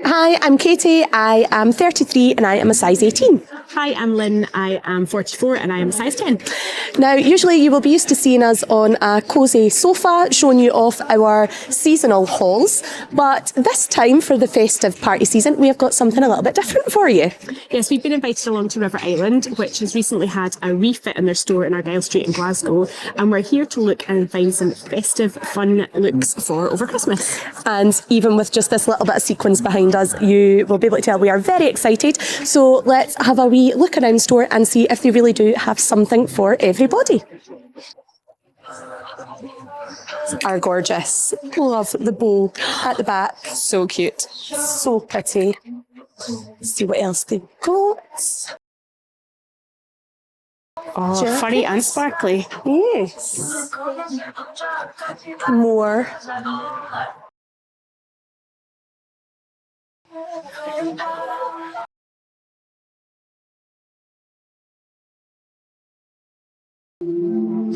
Hi, I'm Katy. I am 33 and I am a size 18. Hi, I'm Lynn. I am 44 and I am a size 10. Now, usually you will be used to seeing us on a cosy sofa showing you off our seasonal hauls, but this time for the festive party season, we have got something a little bit different for you. Yes, we've been invited along to River Island, which has recently had a refit in their store in Argyle Street in Glasgow, and we're here to look and find some festive, fun looks for over Christmas. And even with just this little bit of sequins behind us, you will be able to tell we are very excited. So let's have a wee look around store and see if they really do have something for everybody. Are gorgeous. Love the bow at the back. So cute. So pretty. Let's see what else they've got. Oh, furry and sparkly. Yes. More.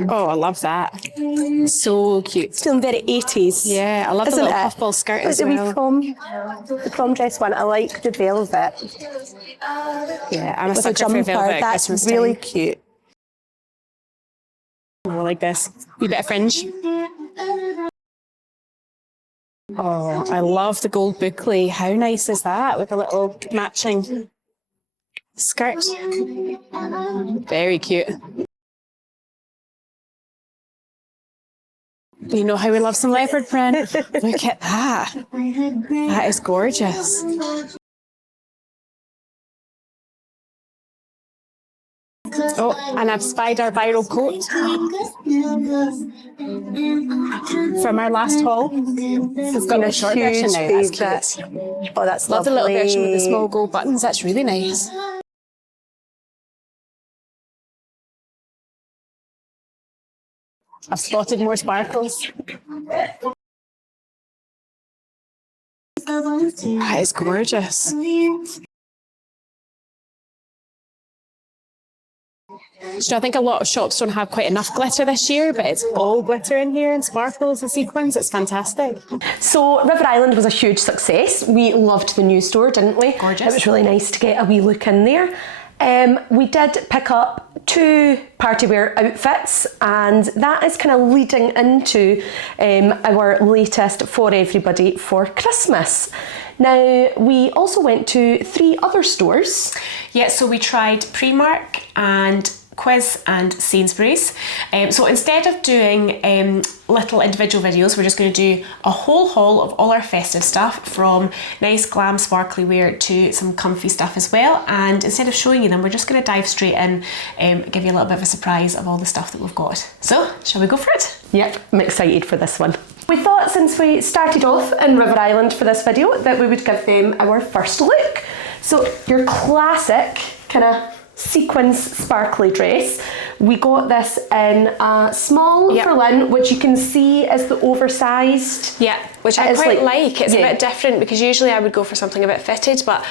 Oh, I love that. So cute. Feeling very 80s. Yeah, I love the little puffball skirt as well. The prom dress one, I like the velvet. Yeah, I'm a With a sucker jumper, for velvet at that's Christmas really time. cute. Oh, I like this. Wee bit of fringe. Oh, I love the gold boucle. How nice is that with a little matching skirt? Very cute. You know how we love some leopard print. Look at that. That is gorgeous. Oh, and I've spied our viral coat from our last haul. It's got a short version now. That's cute. Oh, that's Love lovely. the little version with the small gold buttons. That's really nice. I've spotted more sparkles. That is gorgeous. So I think a lot of shops don't have quite enough glitter this year, but it's all glitter in here and sparkles and sequins. It's fantastic. So River Island was a huge success. We loved the new store, didn't we? Gorgeous. It was really nice to get a wee look in there. We did pick up 2 party wear outfits, and that is kind of leading into our latest for everybody for Christmas. Now, we also went to 3 other stores. Yeah, so we tried Primark and Quiz and Sainsbury's. So instead of doing little individual videos, we're just going to do a whole haul of all our festive stuff, from nice glam sparkly wear to some comfy stuff as well. And instead of showing you them, we're just going to dive straight in and give you a little bit of a surprise of all the stuff that we've got. So, shall we go for it? Yep, I'm excited for this one. We thought, since we started off in River Island for this video, that we would give them our first look. So your classic kind of sequins sparkly dress. We got this in a small for Lynn, which you can see is the oversized. Yeah, which I quite like. It's a bit different, because usually I would go for something a bit fitted, but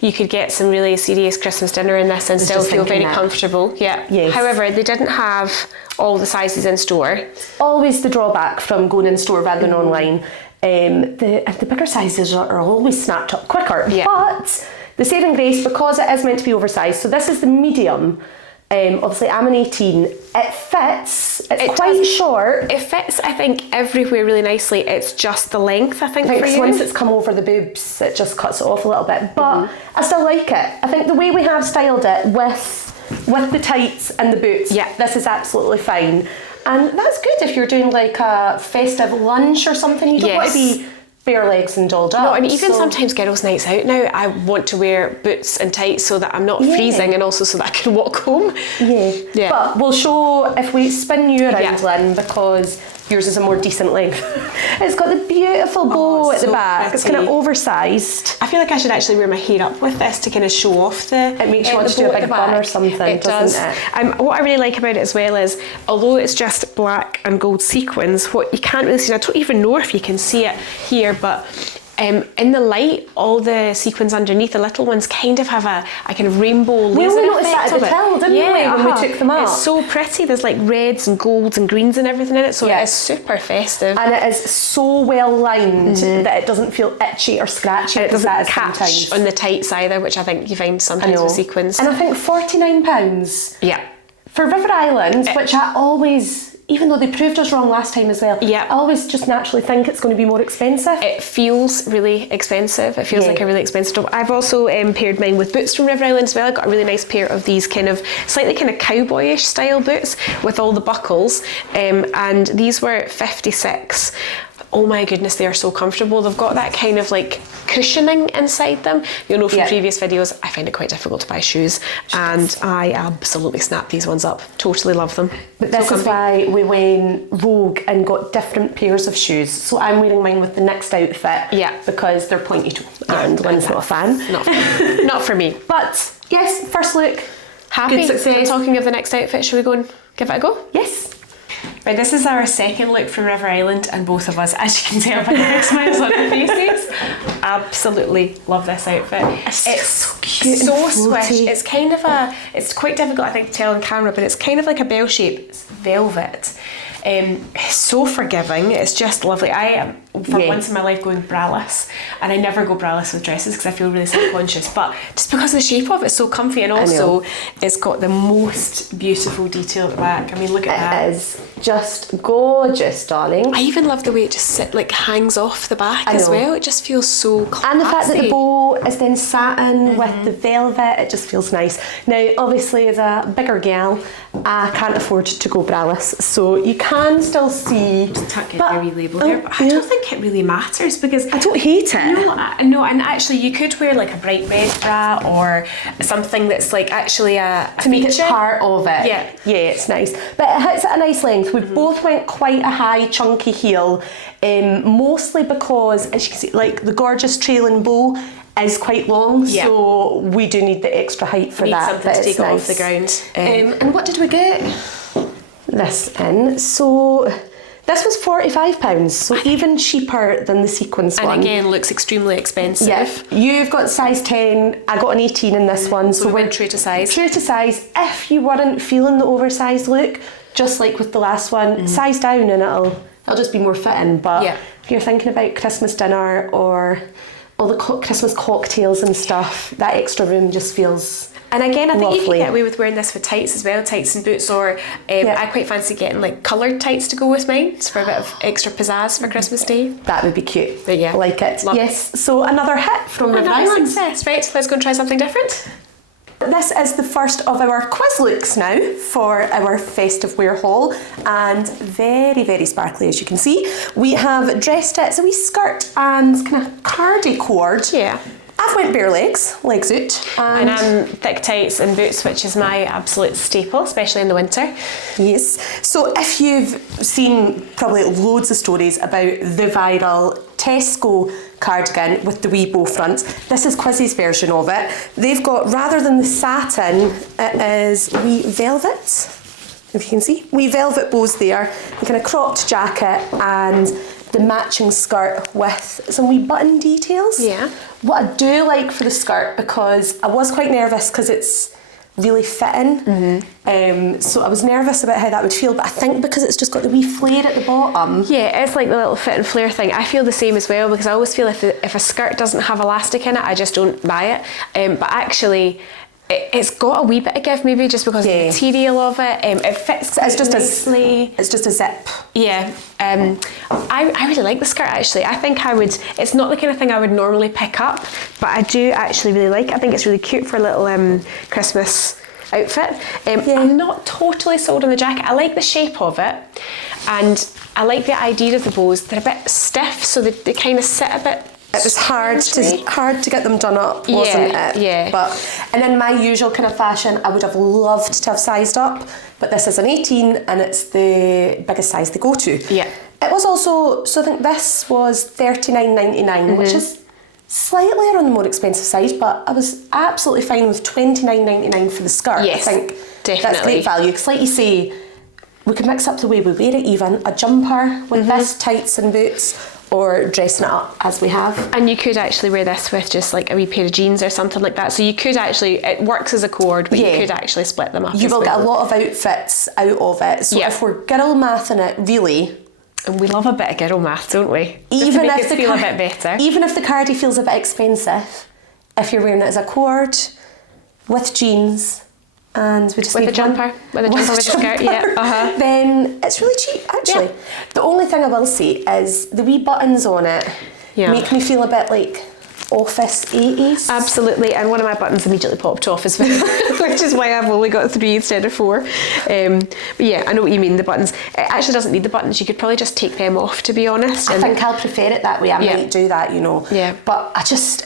you could get some really serious Christmas dinner in this and still feel very comfortable. Yeah. Yes. However, they didn't have all the sizes in store. Always the drawback from going in store rather than online. The bigger sizes are always snapped up quicker. Yeah. But the saving grace, because it is meant to be oversized, so this is the medium. Obviously I'm an 18. It fits. It's quite short. It fits, I think, everywhere really nicely. It's just the length, I think for you. Once it's come over the boobs, it just cuts it off a little bit. But I still like it. I think the way we have styled it with the tights and the boots, this is absolutely fine. And that's good if you're doing like a festive lunch or something. You don't want to be bare legs and dolled up. No, and even sometimes girls' nights out now, I want to wear boots and tights so that I'm not freezing, and also so that I can walk home. Yeah. But we'll show if we spin you around, Lynn, because yours is a more decent length. It's got the beautiful bow at the back. Pretty. It's kind of oversized. I feel like I should actually wear my hair up with this to kind of show off the. It makes you want to do a big bun or something. It does. What I really like about it as well is, although it's just black and gold sequins, what you can't really see, and I don't even know if you can see it here, but In the light, all the sequins underneath, the little ones kind of have a kind of rainbow laser We only noticed that effect at the of it. till, didn't we, when we took them up? It's so pretty. There's like reds and golds and greens and everything in it, so it is super festive. And it is so well lined that it doesn't feel itchy or scratchy. And it doesn't catch sometimes on the tights either, which I think you find sometimes with sequins. And I think £49. Yeah. For River Island, which I always, even though they proved us wrong last time as well, I always just naturally think it's going to be more expensive. It feels really expensive. It feels like a really expensive top. I've also paired mine with boots from River Island as well. I got a really nice pair of these kind of slightly kind of cowboyish style boots with all the buckles, and these were 56. Oh my goodness, they are so comfortable. They've got that kind of like cushioning inside them. You'll know from previous videos, I find it quite difficult to buy shoes, and I absolutely snap these ones up. Totally love them. But this is why we went rogue and got different pairs of shoes. So I'm wearing mine with the next outfit because they're pointy toe, and Lynn's not a fan. Not for me. But yes, first look. Happy. Good success. Talking of the next outfit, should we go and give it a go? Yes. Right, this is our second look from River Island, and both of us, as you can tell by the big smiles on our faces, absolutely love this outfit. It's so cute, so swish. It's kind of it's quite difficult I think to tell on camera, but it's kind of like a bell shape. It's velvet. It's so forgiving. It's just lovely. I am for once in my life going braless, and I never go braless with dresses because I feel really self-conscious, but just because of the shape of it, it's so comfy, and also it's got the most beautiful detail at the back. I mean, look at that. It is just gorgeous, darling. I even love the way it just hangs off the back as well. It just feels so classy. And the fact that the bow is then satin with the velvet, it just feels nice. Now, obviously, as a bigger gal, I can't afford to go braless, so you can still see. Just tuck in your wee label there, but I don't think it really matters because I don't hate it. No, and actually you could wear like a bright red bra or something that's like actually a to make it part of it. Yeah, it's nice, but it hits at a nice length. We both went quite a high chunky heel, mostly because, as you can see, like the gorgeous trailing bow is quite long, so we do need the extra height for that. Something to take it off the ground. And what did we get this in? So this was £45, so even cheaper than the sequins one. And again, looks extremely expensive. Yeah, you've got size 10, I got an 18 in this one. So we went true to size. True to size. If you weren't feeling the oversized look, just like with the last one, size down and it'll just be more fitting. But if you're thinking about Christmas dinner or all the Christmas cocktails and stuff, that extra room just feels And again, I think lovely. you can get away with wearing this with tights as well, tights and boots, or I quite fancy getting like coloured tights to go with mine. It's for a bit of extra pizzazz for Christmas Day. That would be cute. But yeah, like it. Yes, so another hit from River Island. Success. Right, let's go and try something different. This is the first of our quiz looks now for our festive wear haul, and very, very sparkly as you can see. We have dressed it as a wee skirt and kind of cardi cord. Yeah. I've went bare legs out. And I'm thick tights and boots, which is my absolute staple, especially in the winter. Yes. So if you've seen probably loads of stories about the viral Tesco cardigan with the wee bow front, this is Quizzy's version of it. They've got, rather than the satin, it is wee velvet, if you can see. Wee velvet bows there, the kind of cropped jacket and the matching skirt with some wee button details. Yeah. What I do like for the skirt, because I was quite nervous because it's really fitting, so I was nervous about how that would feel, but I think because it's just got the wee flare at the bottom. Yeah, it's like the little fit and flare thing. I feel the same as well, because I always feel if a skirt doesn't have elastic in it, I just don't buy it. But actually, it's got a wee bit of give, maybe just because of the material of it. It fits nicely. It's just a zip. Yeah. I really like the skirt actually. I think it's not the kind of thing I would normally pick up, but I do actually really like it. I think it's really cute for a little Christmas outfit. I'm not totally sold on the jacket. I like the shape of it, and I like the idea of the bows. They're a bit stiff, so they kind of sit a bit. It was hard to get them done up, wasn't it? Yeah. And in my usual kind of fashion, I would have loved to have sized up, but this is an 18 and it's the biggest size they go to. Yeah. It was also, so I think this was $39.99, which is slightly on the more expensive side, but I was absolutely fine with $29.99 for the skirt. Yes, I think definitely. that's great value, because like you say, we could mix up the way we wear it even, a jumper with this, tights and boots, or dressing it up as we have. And you could actually wear this with just like a wee pair of jeans or something like that. So you could actually, it works as a cord, but you could actually split them up. You will get a lot of outfits out of it. So if we're girl mathing it, really. And we love a bit of girl math, don't we? Even just to make if it feel a bit better. Even if the cardie feels a bit expensive, if you're wearing it as a cord, with jeans, and we just with need a jumper, with a skirt, yeah. Then it's really cheap, actually. Yeah. The only thing I will say is the wee buttons on it make me feel a bit like office 80s. Absolutely, and one of my buttons immediately popped off as well, which is why I've only got 3 instead of 4. But yeah, I know what you mean, the buttons. It actually doesn't need the buttons, you could probably just take them off, to be honest. I think I'll prefer it that way. I might do that, you know. Yeah. But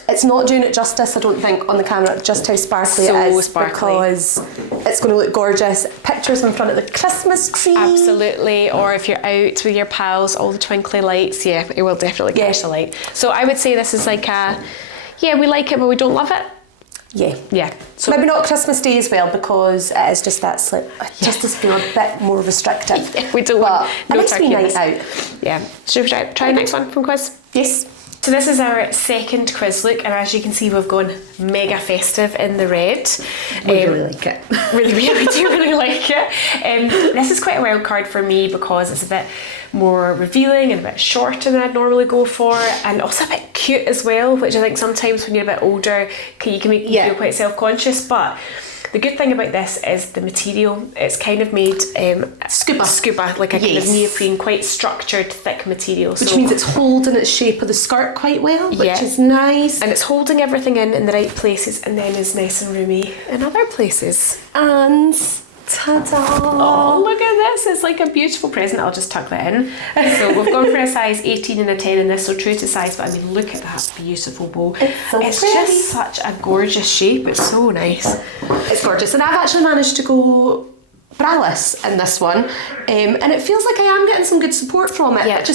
it's not doing it justice, I don't think, on the camera, just how sparkly it is. Because it's going to look gorgeous. Pictures in front of the Christmas tree. Absolutely, or if you're out with your pals, all the twinkly lights, it will definitely catch the light. So I would say this is like a, we like it, but we don't love it. Yeah. So maybe not Christmas Day as well, because it is just that just does feel a bit more restrictive. We don't want no turkey night out. Yeah. Should we try the next one from Quiz? Yes. So this is our second quiz look, and as you can see, we've gone mega festive in the red. We really like it. We do really like it. This is quite a wild card for me because it's a bit more revealing and a bit shorter than I'd normally go for, and also a bit cute as well, which I think sometimes when you're a bit older, you can make you feel quite self-conscious. But the good thing about this is the material. It's kind of made scuba, like a kind of neoprene, quite structured, thick material. Which means it's holding its shape of the skirt quite well, which is nice. And it's holding everything in the right places, and then is nice and roomy in other places. And ta-da! Oh, look at this. It's like a beautiful present. I'll just tuck that in. So we've gone for a size 18 and a 10 in this, so true to size, but I mean, look at that beautiful bow. It's just such a gorgeous shape. It's so nice. It's gorgeous. And I've actually managed to go braless in this one, and it feels like I am getting some good support from it. But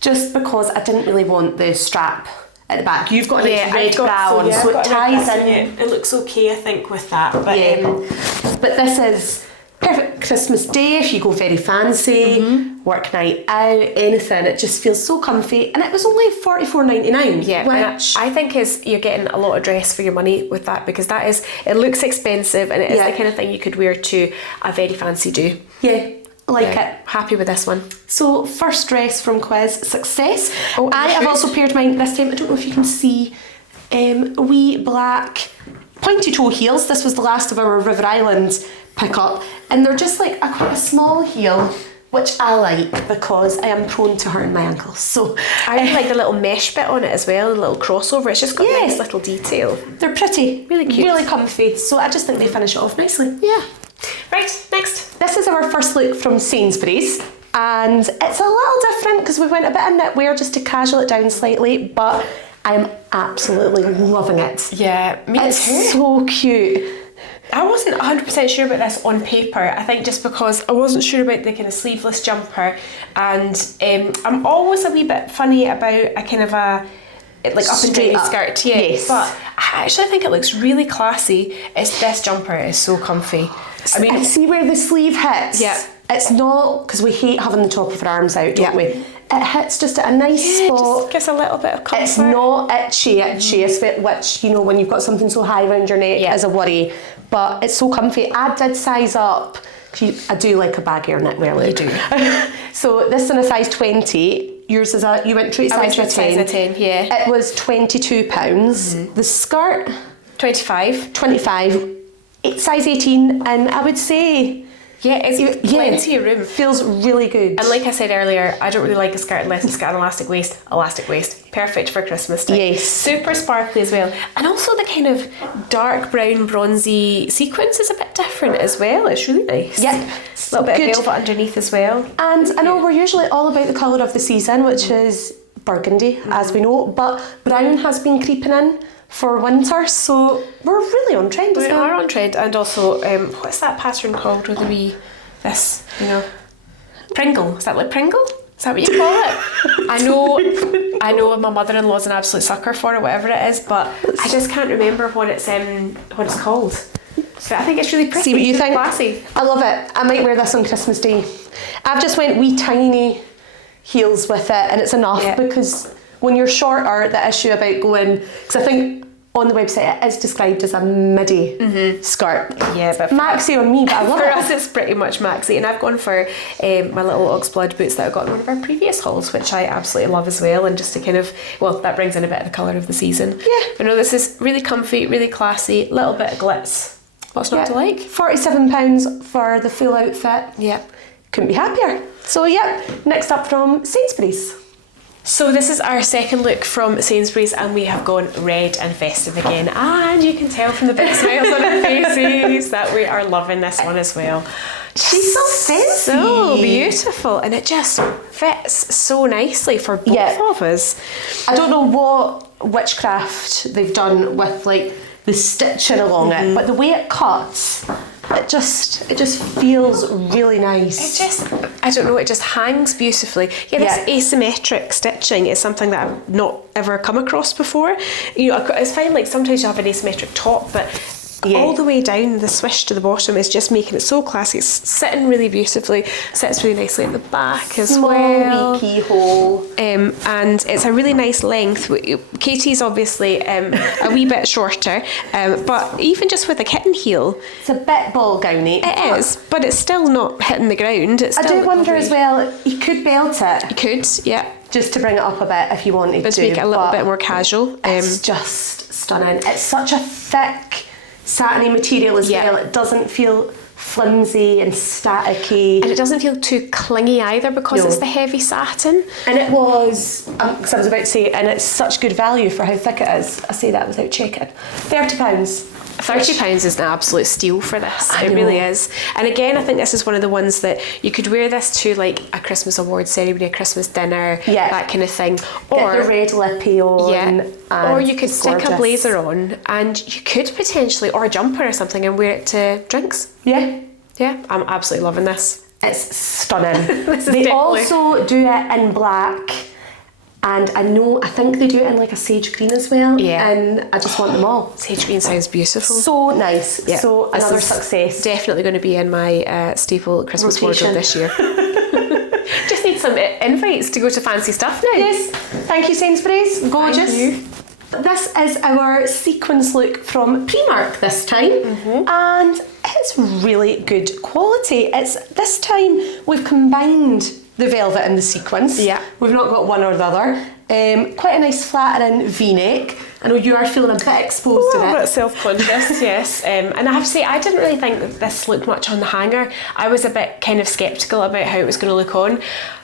just because I didn't really want the strap at the back. You've got a nice red bra on, so it ties in. It looks okay, I think, with that. But but this is perfect Christmas Day if you go very fancy, work night out, anything. It just feels so comfy, and it was only $44.99. Yeah, which I think you're getting a lot of dress for your money with that, because it looks expensive, and it is the kind of thing you could wear to a very fancy do. Yeah. Like it. Happy with this one. So first dress from Quiz, success. I have also paired mine this time. I don't know if you can see, wee black pointy toe heels. This was the last of our River Island pickup, and they're just like quite a small heel, which I like because I am prone to hurting my ankles. So I really like the little mesh bit on it as well, the little crossover. It's just got a nice little detail. They're pretty, really cute, really comfy. So I just think they finish it off nicely. Yeah. Right, next. This is our first look from Sainsbury's, and it's a little different because we went a bit of knitwear just to casual it down slightly, but I'm absolutely loving it. Yeah, me too. It's so cute. I wasn't 100% sure about this on paper. I think just because I wasn't sure about the kind of sleeveless jumper, and I'm always a wee bit funny about a kind of a like up and down skirt, but I actually think it looks really classy. This jumper is so comfy. I mean, see where the sleeve hits? Yeah. It's not, because we hate having the top of our arms out, don't we? It hits just at a nice spot. It just gives a little bit of comfort. It's not itchy, which, you know, when you've got something so high around your neck is a worry. But it's so comfy. I did size up. I do like a baggier knitwear look. You do. So this is in a size 20. Yours is you went through size 10. Size 10, yeah. It was £22. The skirt? 25. 25. Size 18, and I would say it's plenty of room. Feels really good. And like I said earlier, I don't really like a skirt unless it's got an elastic waist. Elastic waist, perfect for Christmas time. Yes. Super sparkly as well. And also the kind of dark brown bronzy sequins is a bit different as well. It's really nice. Yep. A little bit of velvet underneath as well. And I know we're usually all about the colour of the season, which is burgundy, as we know, but brown has been creeping in for winter, so we're really on trend. We are on trend, and also what's that pattern called with the wee Pringle? Is that like Pringle? Is that what you call it? I know my mother-in-law's an absolute sucker for it, whatever it is, but I just can't remember what it's called. So I think it's really pretty. See what you think? Classy. I love it. I might wear this on Christmas Day. I've just went wee tiny heels with it, and it's enough because when you're shorter, the issue about going, because I think on the website it is described as a midi skirt. Yeah, but maxi on me, but I love for it. us it's pretty much maxi, and I've gone for my little oxblood boots that I got in one of our previous hauls, which I absolutely love as well, and just to kind of, well, that brings in a bit of the colour of the season. Yeah. But no, this is really comfy, really classy, little bit of glitz. What's not to like? £47 for the full outfit. Yeah. Couldn't be happier. So next up from Sainsbury's. So this is our second look from Sainsbury's, and we have gone red and festive again, and you can tell from the big smiles on our faces that we are loving this one as well. She's so fancy. So beautiful, and it just fits so nicely for both of us. I don't know what witchcraft they've done with like the stitching along it, but the way it cuts, it just feels really nice. I don't know, it just hangs beautifully. This asymmetric stitching is something that I've not ever come across before. You know, it's fine, like sometimes you have an asymmetric top, but all the way down, the swish to the bottom is just making it so classy. It's sitting really beautifully, sits really nicely at the back as well. Small wee keyhole. And it's a really nice length. Katy's obviously a wee bit shorter, but even just with a kitten heel, it's a bit ball gowny. It is, but it's still not hitting the ground. It's still I do wonder as well, you could belt it. You could, yeah. Just to bring it up a bit if you wanted to make it a little bit more casual. It's just stunning. It's such a thick, satiny material as well. It doesn't feel flimsy and staticky, and it doesn't feel too clingy either because it's the heavy satin. And it was, because I was about to say, and it's such good value for how thick it is. I say that without checking. £30. £30 is an absolute steal for this. It really is. And again, I think this is one of the ones that you could wear this to like a Christmas award ceremony, a Christmas dinner, that kind of thing. Or get the red lippy on. Or you could stick a blazer on, and you could potentially, or a jumper or something, and wear it to drinks. Yeah. Yeah, I'm absolutely loving this. It's stunning. They also do it in black. And I think they do it in like a sage green as well. Yeah. And I just want them all. Sage green sounds beautiful. So nice. Yeah. So another success. Definitely going to be in my staple Christmas wardrobe this year. Just need some invites to go to fancy stuff now. Yes. Thank you, Sainsbury's. Gorgeous. Thank you. This is our sequins look from Primark this time. And it's really good quality. This time we've combined the velvet and the sequins. Yeah. We've not got one or the other. Quite a nice flattering V-neck. I know you are feeling a bit exposed in it. A bit self-conscious, yes. And I have to say, I didn't really think that this looked much on the hanger. I was a bit kind of sceptical about how it was going to look on.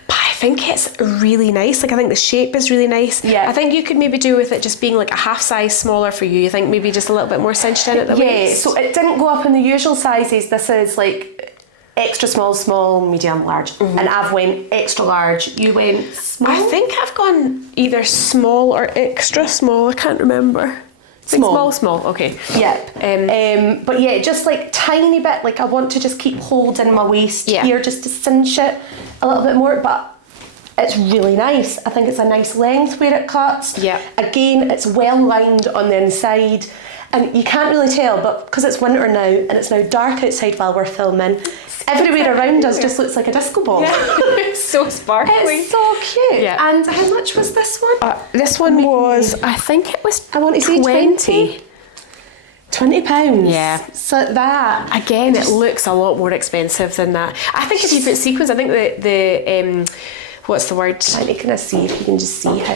But I think it's really nice. Like, I think the shape is really nice. Yeah. I think you could maybe do with it just being like a half size smaller for you. You think maybe just a little bit more cinched in at the waist? Yeah, so it didn't go up in the usual sizes. This is like extra small, medium, large. And I've went extra large. You went small? I think I've gone either small or extra small. I can't remember. Small. Okay. Yep. But yeah, just like tiny bit. Like I want to just keep holding my waist here just to cinch it a little bit more. But it's really nice. I think it's a nice length where it cuts. Yeah. Again, it's well lined on the inside. And you can't really tell, but because it's winter now and it's now dark outside while we're filming, everywhere around us just looks like a disco ball. Yeah. It's so sparkly. It's so cute. Yeah. And how much was this one? This one was, I think it was, I want to say 20. £20. Yeah. So that again, it looks a lot more expensive than that. I think if you put sequins, I think the what's the word? I'm going to see if you can just see how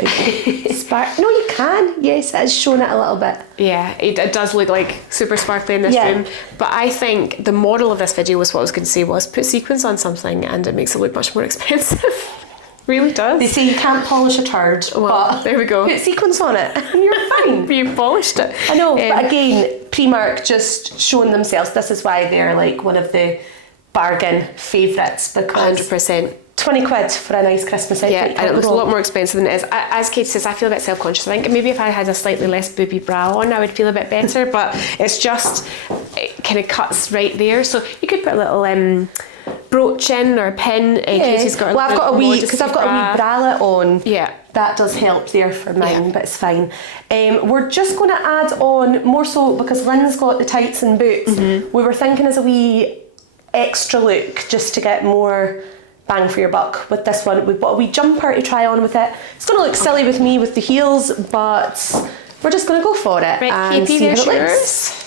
spark. No, you can. Yes, it has shown it a little bit. Yeah, it does look like super sparkly in this room. But I think the model of this video was what I was going to say was put sequins on something and it makes it look much more expensive. Really does. They say you can't polish a turd. Well, there we go. Put sequins on it and you're fine. You've polished it. I know, but again, Primark just showing themselves. This is why they're like one of the bargain favourites, because 100%. 20 quid for a nice Christmas outfit. Yeah, and it looks a lot more expensive than it is. As Katy says, I feel a bit self-conscious. I think maybe if I had a slightly less booby bra on, I would feel a bit better, but it's just, it kind of cuts right there. So you could put a little brooch in or a pin. Katy's got I've got a wee, because I've got a wee bralette on. Yeah. That does help there for mine, but it's fine. We're just going to add on, more so because Lynn's got the tights and boots, we were thinking as a wee extra look just to get more bang for your buck with this one. We've got a wee jumper to try on with it. It's going to look silly with me with the heels, but we're just going to go for it Right, and Katy, see how it there's looks.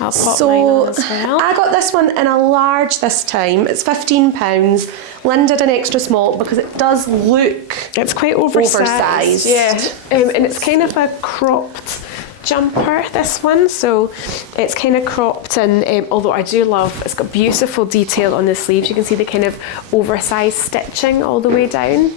I'll pop mine on as well. I got this one in a large this time. It's £15. Lynn did an extra small because it does look It's quite oversized. Yeah, and it's kind of a cropped jumper, this one, so it's kind of cropped, and although I do love, it's got beautiful detail on the sleeves. You can see the kind of oversized stitching all the way down,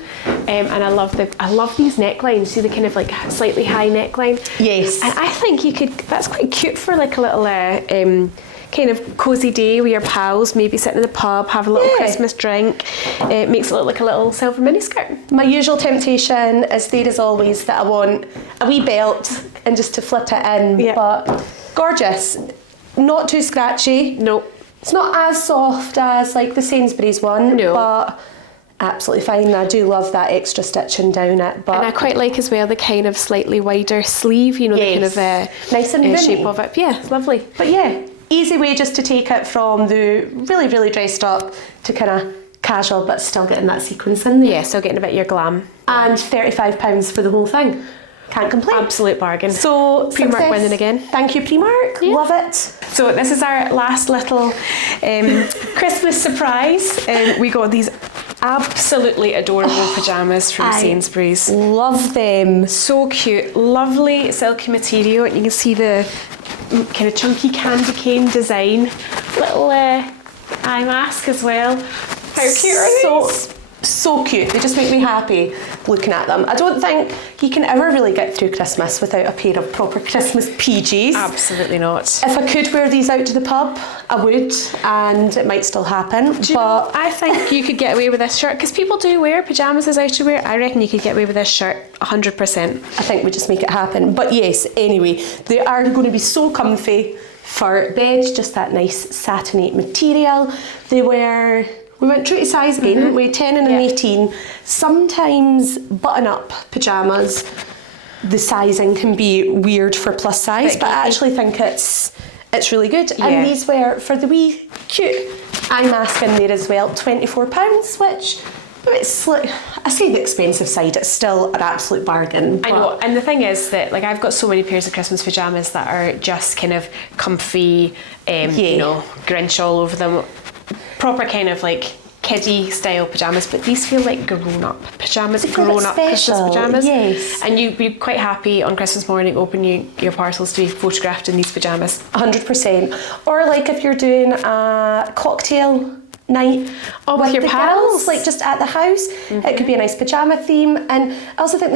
and I love these necklines. See the kind of like slightly high neckline. Yes. And I think you could. That's quite cute for like a little kind of cosy day with your pals, maybe sitting in the pub, have a little Christmas drink. It makes it look like a little silver miniskirt. My usual temptation is there as always that I want a wee belt and just to flip it in, but gorgeous. Not too scratchy. No. It's not as soft as like the Sainsbury's one, but absolutely fine. I do love that extra stitching down it. But and I quite like as well the kind of slightly wider sleeve, you know, the kind of nice and shape of it. Yeah, it's lovely. But yeah, easy way just to take it from the really, really dressed up to kind of casual, but still getting that sequence in there. Yeah, still getting a bit of your glam. And £35 for the whole thing. Can't complain. Absolute bargain. So Primark winning again. Thank you, Primark. Yeah. Love it. So this is our last little Christmas surprise. We got these absolutely adorable pajamas from Sainsbury's. Love them. So cute. Lovely silky material. And you can see the kind of chunky candy cane design. Little eye mask as well. How cute are these? So cute. They just make me happy looking at them. I don't think you can ever really get through Christmas without a pair of proper Christmas PJs. Absolutely not. If I could wear these out to the pub, I would, and it might still happen. But I think you could get away with this shirt, because people do wear pyjamas as outerwear. I reckon you could get away with this shirt 100%. I think we just make it happen. But yes, anyway, they are going to be so comfy for bed, just that nice satinate material. We went true to size again, didn't we? 10 and an 18. Sometimes button-up pyjamas, the sizing can be weird for plus size, but I actually think it's really good. Yeah. And these were, for the wee cute eye mask in there as well, £24, which it's like, I say the expensive side, it's still an absolute bargain. I know, and the thing is that like I've got so many pairs of Christmas pyjamas that are just kind of comfy, you know, Grinch all over them. Proper kind of like kiddie style pyjamas, but these feel like grown-up pyjamas, grown-up Christmas pyjamas. Yes. And you'd be quite happy on Christmas morning opening your parcels to be photographed in these pyjamas. 100%. Or like if you're doing a cocktail night with your pals, girls, like just at the house, it could be a nice pyjama theme. And I also think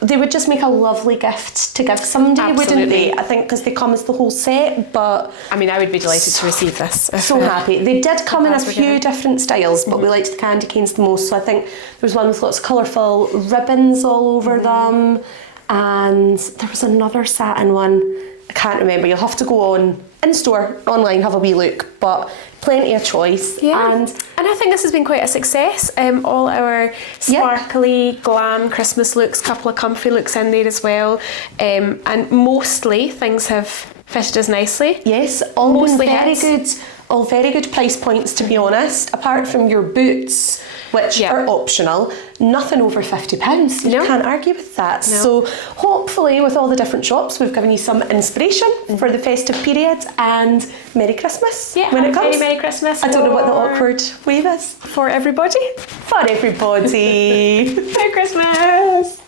they would just make a lovely gift to give somebody, wouldn't they? I think because they come as the whole set, but I mean, I would be delighted to receive this. So happy. They did come in a few different styles, but we liked the candy canes the most. So I think there was one with lots of colourful ribbons all over them, and there was another satin one. I can't remember. You'll have to go on in store, online, have a wee look, but plenty of choice. Yeah. And I think this has been quite a success. All our sparkly glam Christmas looks, couple of comfy looks in there as well, and mostly things have fitted us nicely. Yes, all mostly very good. All very good price points, to be honest, apart from your boots, which are optional. Nothing over £50. You can't argue with that. No. So hopefully with all the different shops, we've given you some inspiration for the festive period, and Merry Christmas when it comes. Merry Christmas. I don't know what the awkward wave is. For everybody. For everybody. Merry Christmas.